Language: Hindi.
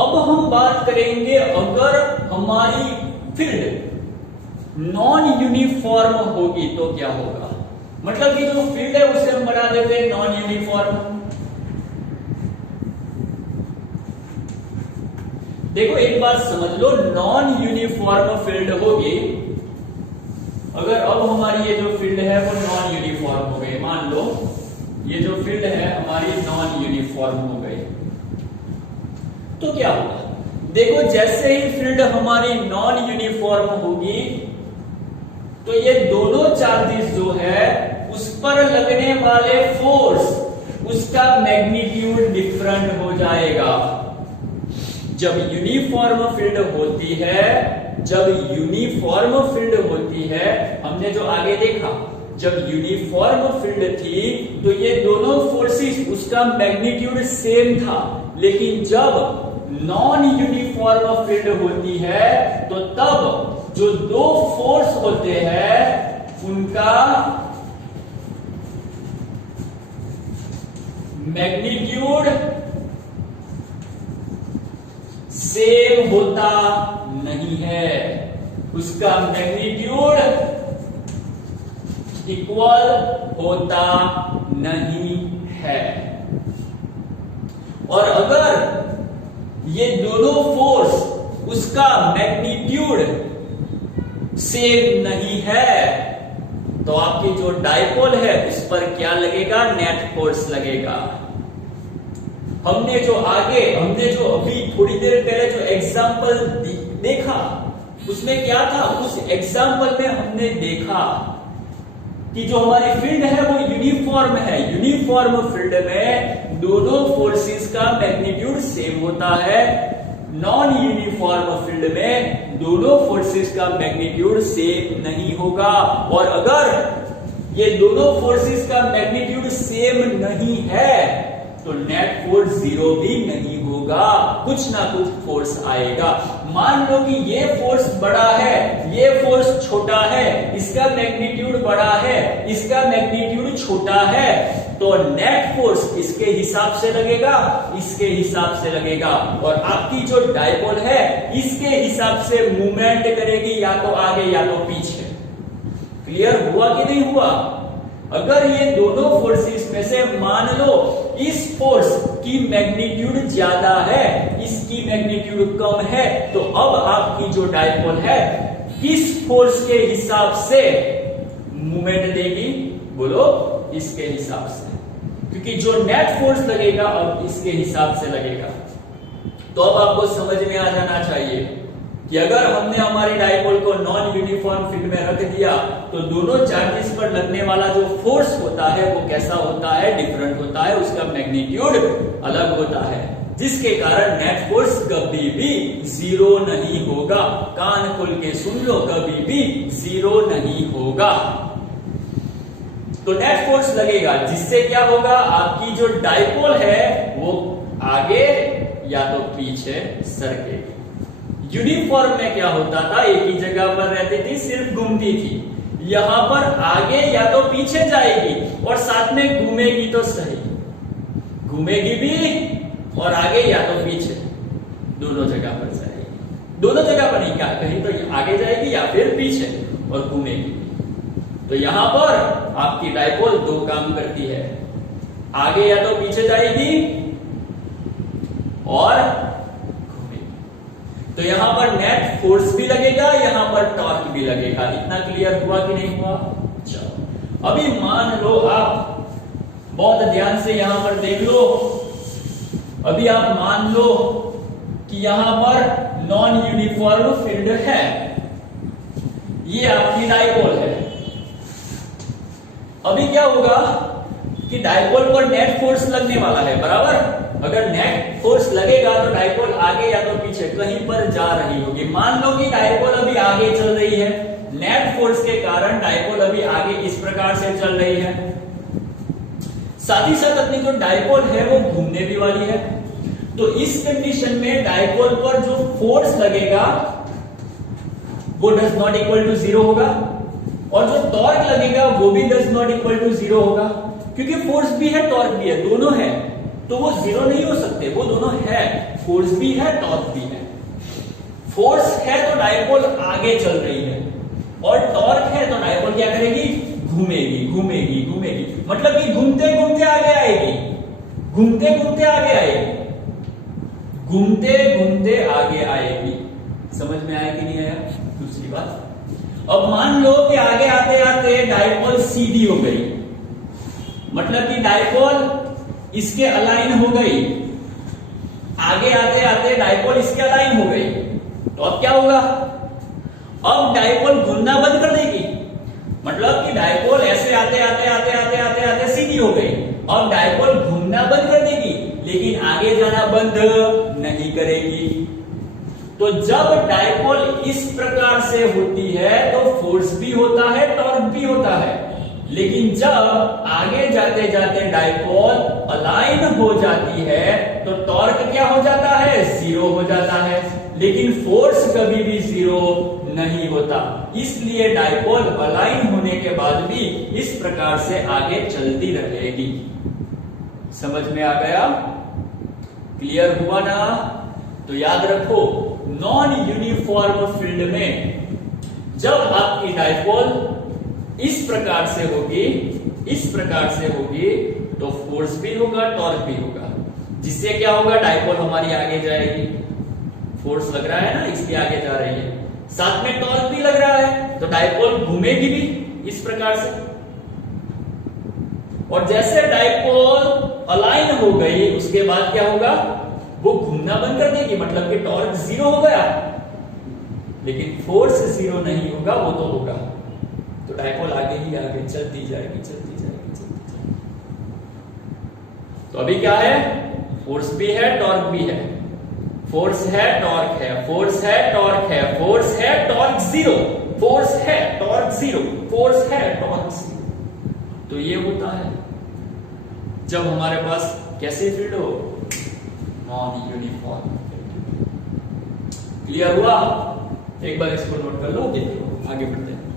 अब हम बात करेंगे अगर हमारी फील्ड नॉन यूनिफॉर्म होगी तो क्या होगा। मतलब कि जो फील्ड है उसे हम बना देते हैं नॉन यूनिफॉर्म। देखो एक बात समझ लो, नॉन यूनिफॉर्म फील्ड होगी अगर अब हमारी ये जो फील्ड है वो नॉन यूनिफॉर्म हो गई। मान लो ये जो फील्ड है हमारी नॉन यूनिफॉर्म हो गई तो क्या होगा। देखो जैसे ही फील्ड हमारी नॉन यूनिफॉर्म होगी तो ये दोनों चार्जेस जो है उस पर लगने वाले फोर्स उसका मैग्नीट्यूड डिफरेंट हो जाएगा। जब यूनिफॉर्म फील्ड होती है, जब यूनिफॉर्म फील्ड होती है, हमने जो आगे देखा जब यूनिफॉर्म फील्ड थी तो ये दोनों फोर्सेस उसका मैग्नीट्यूड सेम था। लेकिन जब नॉन यूनिफॉर्म फील्ड होती है तो तब जो दो फोर्स होते हैं उनका मैग्नीट्यूड सेम होता नहीं है, उसका मैग्नीट्यूड इक्वल होता नहीं है। और अगर ये दोनों फोर्स उसका मैग्नीट्यूड सेम नहीं है तो आपकी जो डाइपोल है उस पर क्या लगेगा, नेट फोर्स लगेगा। हमने जो अभी थोड़ी देर पहले जो एग्जाम्पल देखा उसमें क्या था, उस एग्जाम्पल में हमने देखा कि जो हमारी फील्ड है वो यूनिफॉर्म है। यूनिफॉर्म फील्ड में दोनों फोर्सेस का मैग्नीट्यूड सेम होता है। नॉन यूनिफॉर्म फील्ड में दोनों फोर्सेस का मैग्नीट्यूड सेम नहीं होगा। और अगर ये दोनों फोर्सेस का मैग्नीट्यूड सेम नहीं है तो नेट फोर्स जीरो भी नहीं होगा, कुछ ना कुछ फोर्स आएगा। मान लो कि ये फोर्स बड़ा है, ये फोर्स छोटा है, इसका मैग्नीट्यूड बड़ा है, इसका मैग्नीट्यूड छोटा है, तो नेट फोर्स इसके हिसाब से लगेगा, इसके हिसाब से लगेगा। और आपकी जो डाइपोल है इसके हिसाब से मूवमेंट करेगी, या तो आगे या तो पीछे। क्लियर हुआ कि नहीं हुआ। अगर ये दोनों फोर्सेस में से मान लो इस फोर्स की मैग्नीट्यूड ज्यादा है, इसकी मैग्नीट्यूड कम है, तो अब आपकी जो डाइपोल है किस फोर्स के हिसाब से मूवमेंट देगी, बोलो, इसके हिसाब से। क्योंकि जो नेट फोर्स लगेगा अब इसके हिसाब से लगेगा। तो अब आपको समझ में आ जाना चाहिए कि अगर हमने हमारी डाइपोल को नॉन यूनिफॉर्म फील्ड में रख दिया तो दोनों चार्जेस पर लगने वाला जो फोर्स होता है वो कैसा होता है, डिफरेंट होता है, उसका मैग्नीट्यूड अलग होता है, जिसके कारण नेट फोर्स कभी भी जीरो नहीं होगा। कान खोल के सुन लो, कभी भी जीरो नहीं होगा। तो नेट फोर्स लगेगा जिससे क्या होगा, आपकी जो डाइपोल है वो आगे या तो पीछे सरकेगी। यूनिफॉर्म में क्या होता था, एक ही जगह पर रहती थी, सिर्फ घूमती थी। यहां पर आगे या तो पीछे जाएगी और साथ में घूमेगी तो सही, घूमेगी भी और आगे या तो पीछे, दोनों जगह पर जाएगी। दोनों जगह पर नहीं, कहीं तो आगे जाएगी या फिर पीछे और घूमेगी। तो यहां पर आपकी डाइपोल दो काम करती है, आगे या तो पीछे जाएगी और तो यहां पर नेट फोर्स भी लगेगा, यहां पर टॉर्क भी लगेगा। इतना क्लियर हुआ कि नहीं हुआ। चलो अभी मान लो, आप बहुत ध्यान से यहां पर देख लो। अभी आप मान लो कि यहां पर नॉन यूनिफॉर्म फील्ड है, ये आपकी डाइपोल है। अभी क्या होगा कि डाइपोल पर नेट फोर्स लगने वाला है, बराबर। अगर नेट फोर्स लगेगा तो डाइपोल आगे या तो पीछे कहीं पर जा रही होगी। मान लो कि डाइपोल अभी आगे चल रही है, नेट फोर्स के कारण डाइपोल अभी आगे इस प्रकार से चल रही है। साथ ही साथ अपनी जो डाइपोल है वो घूमने भी वाली है। तो इस कंडीशन में डाइपोल पर जो फोर्स लगेगा वो does not equal to zero होगा, और जो टॉर्क लगेगा वो भी does not equal to zero होगा, क्योंकि फोर्स भी है टॉर्क भी है, दोनों है। तो वो जीरो नहीं हो सकते, वो दोनों है, फोर्स भी है टॉर्क भी है। फोर्स है तो डायपोल आगे चल रही है, और टॉर्क है तो डायपोल क्या करेगी, घूमेगी घूमेगी घूमेगी, मतलब कि घूमते घूमते आगे आएगी, घूमते घूमते आगे आएगी, घूमते घूमते आगे आएगी। समझ में आया कि नहीं आया? दूसरी बात, अब मान लो कि आगे आते आते डायपोल सीधी हो गई, मतलब कि डायपोल इसके अलाइन हो गई, आगे आते आते डायपोल इसके अलाइन हो गई, तो अब क्या होगा, अब डायपोल घूमना बंद कर देगी, मतलब कि डायपोल ऐसे आते आते आते आते आते आते सीधी हो गई, अब डायपोल घूमना बंद कर देगी, लेकिन आगे जाना बंद नहीं करेगी। तो जब डायपोल इस प्रकार से होती है तो फोर्स भी होता है, टॉर्क भी होता है, लेकिन जब आगे जाते जाते डायपोल अलाइन हो जाती है तो टॉर्क क्या हो जाता है, जीरो हो जाता है, लेकिन फोर्स कभी भी जीरो नहीं होता। इसलिए डायपोल अलाइन होने के बाद भी इस प्रकार से आगे चलती रहेगी। समझ में आ गया? क्लियर हुआ ना? तो याद रखो, नॉन यूनिफॉर्म फील्ड में जब आपकी डायपोल इस प्रकार से होगी, इस प्रकार से होगी, तो फोर्स भी होगा, टॉर्क भी होगा, जिससे क्या होगा, डायपोल हमारी आगे जाएगी, फोर्स लग रहा है ना, इसलिए आगे जा रही है, साथ में टॉर्क भी लग रहा है, तो डायपोल घूमेगी भी इस प्रकार से। और जैसे डायपोल अलाइन हो गई, उसके बाद क्या होगा, वो घूमना बंद कर देगी, मतलब कि टॉर्क जीरो हो गया, लेकिन फोर्स जीरो नहीं होगा, वो तो होगा, तो डायपोल आगे ही आगे चलती जाएगी, चलती जाएगी, चलती जाएगी। तो अभी क्या है, फोर्स भी है, टॉर्क भी है, फोर्स है, टॉर्क है, फोर्स है, टॉर्क है, फोर्स है, टॉर्क जीरो, फोर्स है, टॉर्क जीरो, फोर्स है, टॉर्क जीरो। तो ये होता है जब हमारे पास कैसे फील्ड हो, नॉन यूनिफॉर्म। क्लियर हुआ? एक बार इसको नोट कर लो, देखो आगे बढ़ते हैं।